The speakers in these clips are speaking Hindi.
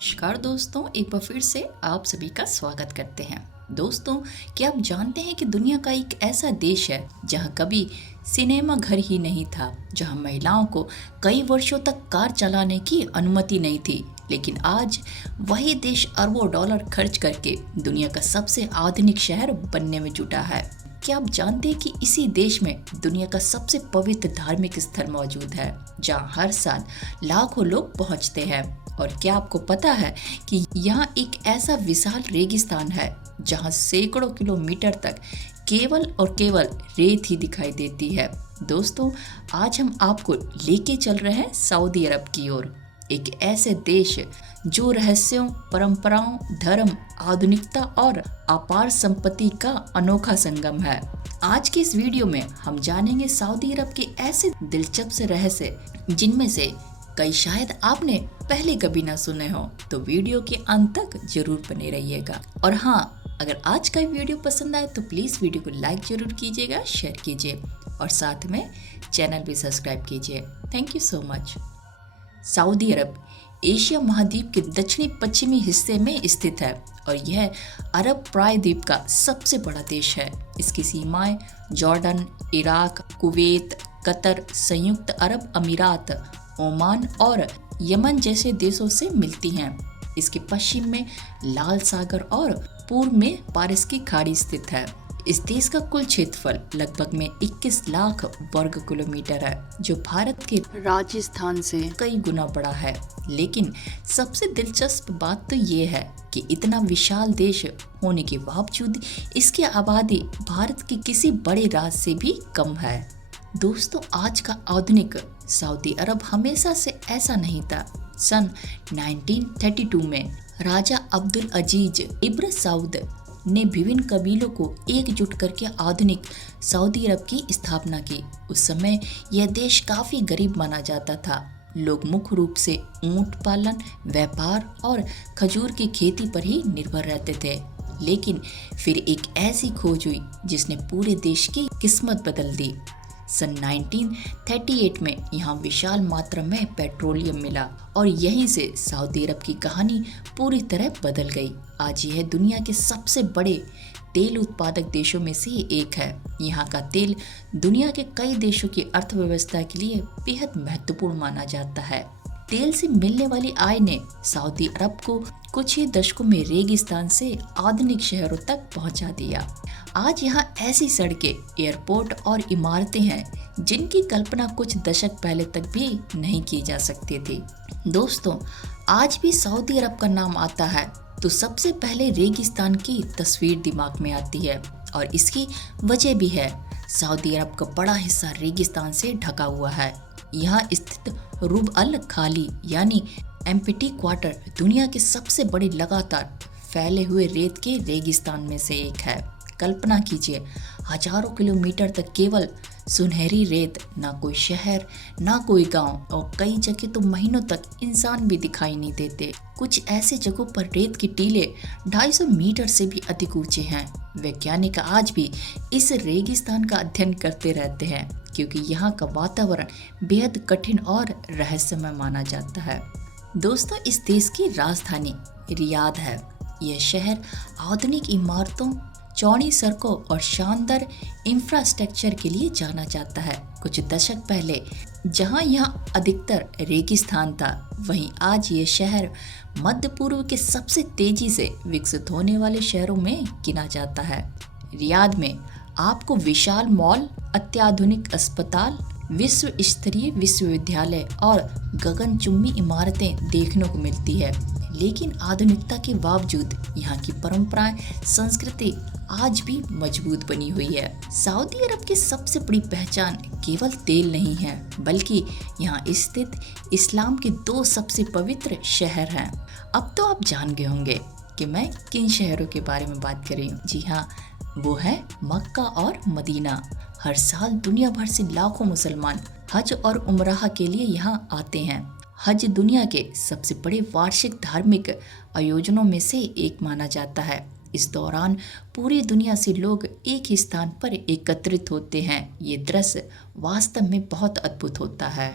नमस्कार दोस्तों, एक बार फिर से आप सभी का स्वागत करते हैं। दोस्तों, क्या आप जानते हैं कि दुनिया का एक ऐसा देश है जहां कभी सिनेमा घर ही नहीं था, जहां महिलाओं को कई वर्षों तक कार चलाने की अनुमति नहीं थी, लेकिन आज वही देश अरबों डॉलर खर्च करके दुनिया का सबसे आधुनिक शहर बनने में जुटा है। क्या आप जानते हैं कि इसी देश में दुनिया का सबसे पवित्र धार्मिक स्थल मौजूद है, जहां हर साल लाखों लोग पहुंचते हैं। और क्या आपको पता है कि यहाँ एक ऐसा विशाल रेगिस्तान है जहाँ सैकड़ों किलोमीटर तक केवल और केवल रेत ही दिखाई देती है। दोस्तों, आज हम आपको लेके चल रहे हैं सऊदी अरब की ओर, एक ऐसे देश जो रहस्यों, परंपराओं, धर्म, आधुनिकता और अपार संपत्ति का अनोखा संगम है। आज के इस वीडियो में हम जानेंगे सऊदी अरब के ऐसे दिलचस्प रहस्य जिनमें से कई शायद आपने पहले कभी ना सुने हो, तो वीडियो के अंत तक जरूर बने रहिएगा। और हाँ, अगर आज का वीडियो पसंद आए तो प्लीज़ वीडियो को लाइक जरूर कीजिएगा, शेयर कीजिए और साथ में चैनल भी सब्सक्राइब कीजिए। Thank you so much. Saudi Arab Asia महाद्वीप के दक्षिणी पश्चिमी हिस्से में स्थित है और यह अरब प्रायद्वीप का सबसे बड़ा देश है। इसकी सीमाएं जॉर्डन, इराक, कुवैत, कतर, संयुक्त अरब अमीरात, ओमान और यमन जैसे देशों से मिलती हैं। इसके पश्चिम में लाल सागर और पूर्व में पारस की खाड़ी स्थित है। इस देश का कुल क्षेत्रफल लगभग में 21 लाख वर्ग किलोमीटर है, जो भारत के राजस्थान से कई गुना बड़ा है। लेकिन सबसे दिलचस्प बात तो ये है कि इतना विशाल देश होने के बावजूद इसकी आबादी भारत के किसी बड़े राज्य से भी कम है। दोस्तों, आज का आधुनिक सऊदी अरब हमेशा से ऐसा नहीं था। सन 1932 में राजा अब्दुल अजीज इब्न सऊद ने विभिन्न कबीलों को एकजुट करके आधुनिक सऊदी अरब की स्थापना की। उस समय यह देश काफी गरीब माना जाता था। लोग मुख्य रूप से ऊंट पालन, व्यापार और खजूर की खेती पर ही निर्भर रहते थे। लेकिन फिर एक ऐसी खोज हुई जिसने पूरे देश की किस्मत बदल दी। सन 1938 में यहाँ विशाल मात्रा में पेट्रोलियम मिला और यहीं से सऊदी अरब की कहानी पूरी तरह बदल गई। आज यह दुनिया के सबसे बड़े तेल उत्पादक देशों में से एक है। यहाँ का तेल दुनिया के कई देशों की अर्थव्यवस्था के लिए बेहद महत्वपूर्ण माना जाता है। तेल से मिलने वाली आय ने सऊदी अरब को कुछ ही दशकों में रेगिस्तान से आधुनिक शहरों तक पहुंचा दिया। आज यहाँ ऐसी सड़कें, एयरपोर्ट और इमारतें हैं जिनकी कल्पना कुछ दशक पहले तक भी नहीं की जा सकती थी। दोस्तों, आज भी सऊदी अरब का नाम आता है तो सबसे पहले रेगिस्तान की तस्वीर दिमाग में आती है और इसकी वजह भी है। सऊदी अरब का बड़ा हिस्सा रेगिस्तान से ढका हुआ है। यहाँ स्थित रुब अल खाली यानी एम्प्टी क्वार्टर दुनिया के सबसे बड़े लगातार फैले हुए रेत के रेगिस्तान में से एक है। कल्पना कीजिए, हजारों किलोमीटर तक केवल सुनहरी रेत, ना कोई शहर, ना कोई गांव और कई जगह तो महीनों तक इंसान भी दिखाई नहीं देते। कुछ ऐसे जगहों पर रेत के टीले 250 मीटर से भी अधिक ऊंचे हैं। वैज्ञानिक आज भी इस रेगिस्तान का अध्ययन करते रहते हैं क्योंकि यहाँ का वातावरण बेहद कठिन और रहस्यमय माना जाता है। दोस्तों, इस देश की राजधानी रियाद है। यह शहर आधुनिक इमारतों, चौड़ी सड़कों और शानदार इंफ्रास्ट्रक्चर के लिए जाना जाता है। कुछ दशक पहले जहां यहाँ अधिकतर रेगिस्तान था, वहीं आज ये शहर मध्य पूर्व के सबसे तेजी से विकसित होने वाले शहरों में गिना जाता है। रियाद में आपको विशाल मॉल, अत्याधुनिक अस्पताल, विश्व स्तरीय विश्वविद्यालय और गगनचुंबी इमारतें देखने को मिलती है। लेकिन आधुनिकता के बावजूद यहाँ की परंपराएं, संस्कृति आज भी मजबूत बनी हुई है। सऊदी अरब की सबसे बड़ी पहचान केवल तेल नहीं है, बल्कि यहाँ स्थित इस्लाम के 2 सबसे पवित्र शहर हैं। अब तो आप जान गए होंगे कि मैं किन शहरों के बारे में बात कर रही हूँ। जी हाँ, वो है मक्का और मदीना। हर साल दुनिया भर से लाखों मुसलमान हज और उम्राह के लिए यहाँ आते हैं। हज दुनिया के सबसे बड़े वार्षिक धार्मिक आयोजनों में से एक माना जाता है। इस दौरान पूरी दुनिया से लोग एक ही स्थान पर एकत्रित होते हैं। ये दृश्य वास्तव में बहुत अद्भुत होता है।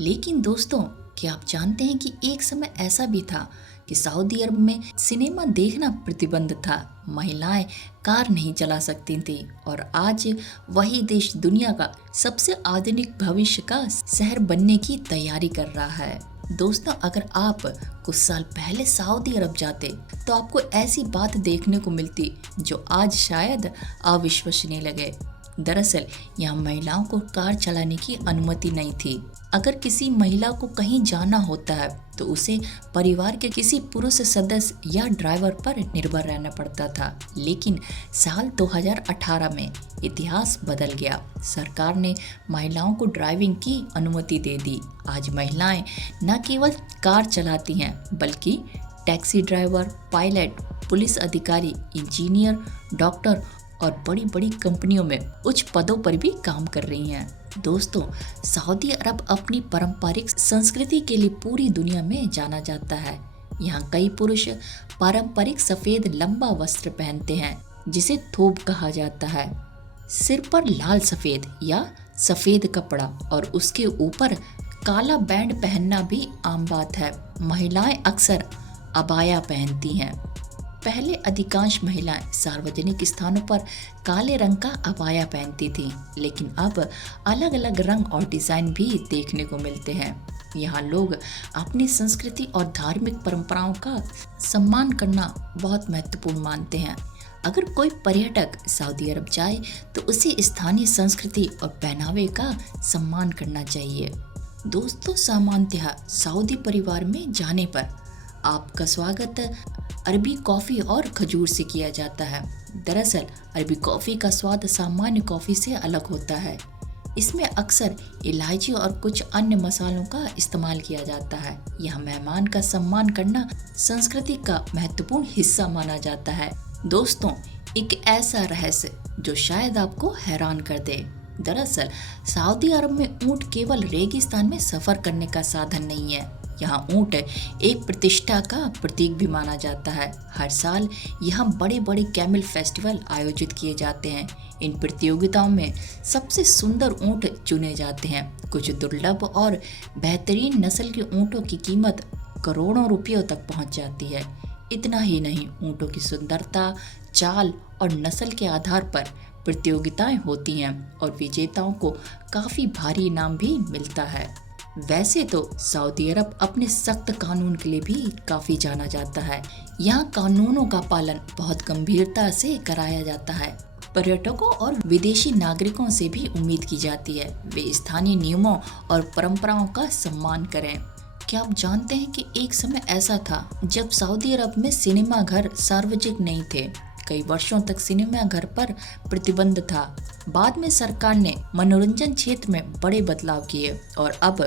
लेकिन दोस्तों, क्या आप जानते हैं कि एक समय ऐसा भी था कि सऊदी अरब में सिनेमा देखना प्रतिबंध था, महिलाएं कार नहीं चला सकती थी और आज वही देश दुनिया का सबसे आधुनिक भविष्य का शहर बनने की तैयारी कर रहा है। दोस्तों, अगर आप कुछ साल पहले सऊदी अरब जाते तो आपको ऐसी बात देखने को मिलती जो आज शायद अविश्वसनीय लगे। दरअसल यहाँ महिलाओं को कार चलाने की अनुमति नहीं थी। अगर किसी महिला को कहीं जाना होता है तो उसे परिवार के किसी पुरुष सदस्य या ड्राइवर पर निर्भर रहना पड़ता था। लेकिन साल 2018 में इतिहास बदल गया। सरकार ने महिलाओं को ड्राइविंग की अनुमति दे दी। आज महिलाएं न केवल कार चलाती हैं बल्कि टैक्सी ड्राइवर, पायलट, पुलिस अधिकारी, इंजीनियर, डॉक्टर और बड़ी बड़ी कंपनियों में उच्च पदों पर भी काम कर रही हैं। दोस्तों, सऊदी अरब अपनी पारंपरिक संस्कृति के लिए पूरी दुनिया में जाना जाता है। यहाँ कई पुरुष पारंपरिक सफेद लंबा वस्त्र पहनते हैं जिसे थोब कहा जाता है। सिर पर लाल सफेद या सफेद कपड़ा और उसके ऊपर काला बैंड पहनना भी आम बात है। महिलाएं अक्सर अबाया पहनती हैं। पहले अधिकांश महिलाएं सार्वजनिक स्थानों पर काले रंग का अबाया पहनती थीं, लेकिन अब अलग अलग रंग और डिजाइन भी देखने को मिलते हैं। यहाँ लोग अपनी संस्कृति और धार्मिक परंपराओं का सम्मान करना बहुत महत्वपूर्ण मानते हैं। अगर कोई पर्यटक सऊदी अरब जाए तो उसे स्थानीय संस्कृति और पहनावे का सम्मान करना चाहिए। दोस्तों, सामान्यतः सऊदी परिवार में जाने पर आपका स्वागत अरबी कॉफ़ी और खजूर से किया जाता है। दरअसल अरबी कॉफ़ी का स्वाद सामान्य कॉफ़ी से अलग होता है। इसमें अक्सर इलायची और कुछ अन्य मसालों का इस्तेमाल किया जाता है। यह मेहमान का सम्मान करना संस्कृति का महत्वपूर्ण हिस्सा माना जाता है। दोस्तों, एक ऐसा रहस्य जो शायद आपको हैरान कर दे। दरअसल सऊदी अरब में ऊँट केवल रेगिस्तान में सफ़र करने का साधन नहीं है। यहाँ ऊँट एक प्रतिष्ठा का प्रतीक भी माना जाता है। हर साल यहाँ बड़े बड़े कैमल फेस्टिवल आयोजित किए जाते हैं। इन प्रतियोगिताओं में सबसे सुंदर ऊँट चुने जाते हैं। कुछ दुर्लभ और बेहतरीन नस्ल के ऊँटों की कीमत करोड़ों रुपयों तक पहुँच जाती है। इतना ही नहीं, ऊँटों की सुंदरता, चाल और नस्ल के आधार पर प्रतियोगिताएं होती हैं और विजेताओं को काफ़ी भारी इनाम भी मिलता है। वैसे तो सऊदी अरब अपने सख्त कानून के लिए भी काफ़ी जाना जाता है। यहाँ कानूनों का पालन बहुत गंभीरता से कराया जाता है। पर्यटकों और विदेशी नागरिकों से भी उम्मीद की जाती है वे स्थानीय नियमों और परंपराओं का सम्मान करें। क्या आप जानते हैं कि एक समय ऐसा था जब सऊदी अरब में सिनेमा घर सार्वजनिक नहीं थे। कई वर्षों तक सिनेमा घर पर प्रतिबंध था। बाद में सरकार ने मनोरंजन क्षेत्र में बड़े बदलाव किए और अब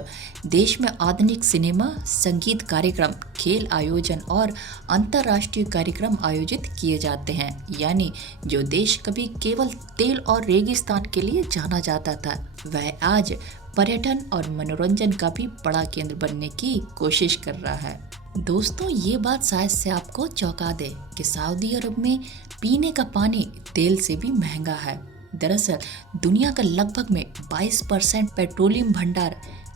देश में आधुनिक सिनेमा, संगीत कार्यक्रम, खेल आयोजन और अंतर्राष्ट्रीय कार्यक्रम आयोजित किए जाते हैं। यानी जो देश कभी केवल तेल और रेगिस्तान के लिए जाना जाता था, वह आज पर्यटन और मनोरंजन का भी बड़ा केंद्र बनने की कोशिश कर रहा है। दोस्तों, ये बात शायद से आपको चौंका दे कि सऊदी अरब में पीने का पानी तेल से भी महंगा है। दरअसल दुनिया का लगभग में 22% पेट्रोलियम भंडार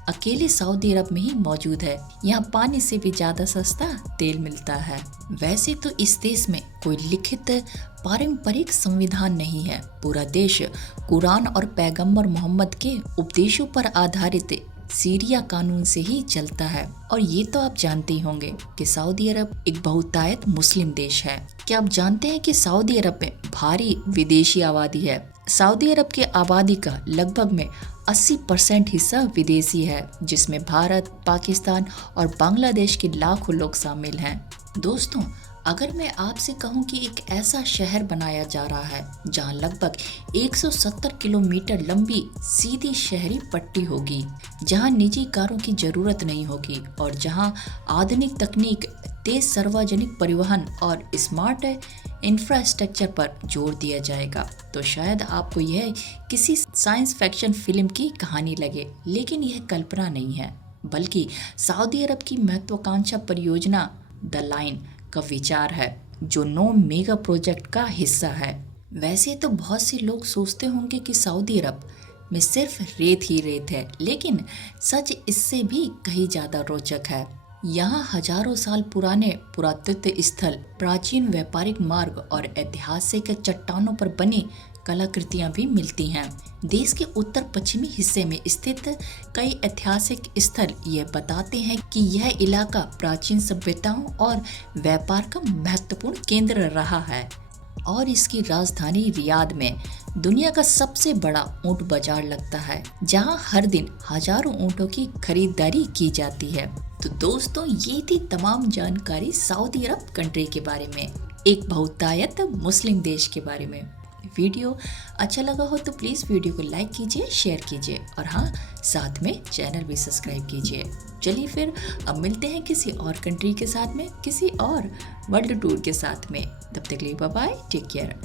अकेले सऊदी अरब में ही मौजूद है। यहाँ पानी से भी ज्यादा सस्ता तेल मिलता है। वैसे तो इस देश में कोई लिखित पारंपरिक संविधान नहीं है। पूरा देश कुरान और पैगंबर मोहम्मद के उपदेशों पर आधारित सीरिया कानून से ही चलता है। और ये तो आप जानते ही होंगे कि सऊदी अरब एक बहुतायत मुस्लिम देश है। क्या आप जानते हैं कि सऊदी अरब में भारी विदेशी आबादी है। सऊदी अरब की आबादी का लगभग में 80% हिस्सा विदेशी है, जिसमें भारत, पाकिस्तान और बांग्लादेश के लाखों लोग शामिल हैं। दोस्तों, अगर मैं आपसे कहूं कि एक ऐसा शहर बनाया जा रहा है जहां लगभग 170 किलोमीटर लंबी सीधी शहरी पट्टी होगी, जहां निजी कारों की जरूरत नहीं होगी और जहां आधुनिक तकनीक, तेज सार्वजनिक परिवहन और स्मार्ट इंफ्रास्ट्रक्चर पर जोर दिया जाएगा, तो शायद आपको यह किसी साइंस फिक्शन फिल्म की कहानी लगे। लेकिन यह कल्पना नहीं है, बल्कि सऊदी अरब की महत्वाकांक्षा परियोजना द लाइन का विचार है, जो 9 मेगा प्रोजेक्ट का हिस्सा है। वैसे तो बहुत से लोग सोचते होंगे कि सऊदी अरब में सिर्फ रेत ही रेत है, लेकिन सच इससे भी कहीं ज़्यादा रोचक है। यहाँ हजारों साल पुराने पुरातत्व स्थल, प्राचीन व्यापारिक मार्ग और ऐतिहासिक चट्टानों पर बनी कलाकृतियां भी मिलती हैं। देश के उत्तर पश्चिमी हिस्से में स्थित कई ऐतिहासिक स्थल ये बताते हैं कि यह इलाका प्राचीन सभ्यताओं और व्यापार का महत्वपूर्ण केंद्र रहा है। और इसकी राजधानी रियाद में दुनिया का सबसे बड़ा ऊंट बाजार लगता है, जहां हर दिन हजारों ऊंटों की खरीदारी की जाती है। तो दोस्तों, ये थी तमाम जानकारी सऊदी अरब कंट्री के बारे में, एक बहुतायत मुस्लिम देश के बारे में। वीडियो अच्छा लगा हो तो प्लीज़ वीडियो को लाइक कीजिए, शेयर कीजिए और हाँ, साथ में चैनल भी सब्सक्राइब कीजिए। चलिए फिर अब मिलते हैं किसी और कंट्री के साथ में, किसी और वर्ल्ड टूर के साथ में। तब तक के लिए बाय बाय, टेक केयर।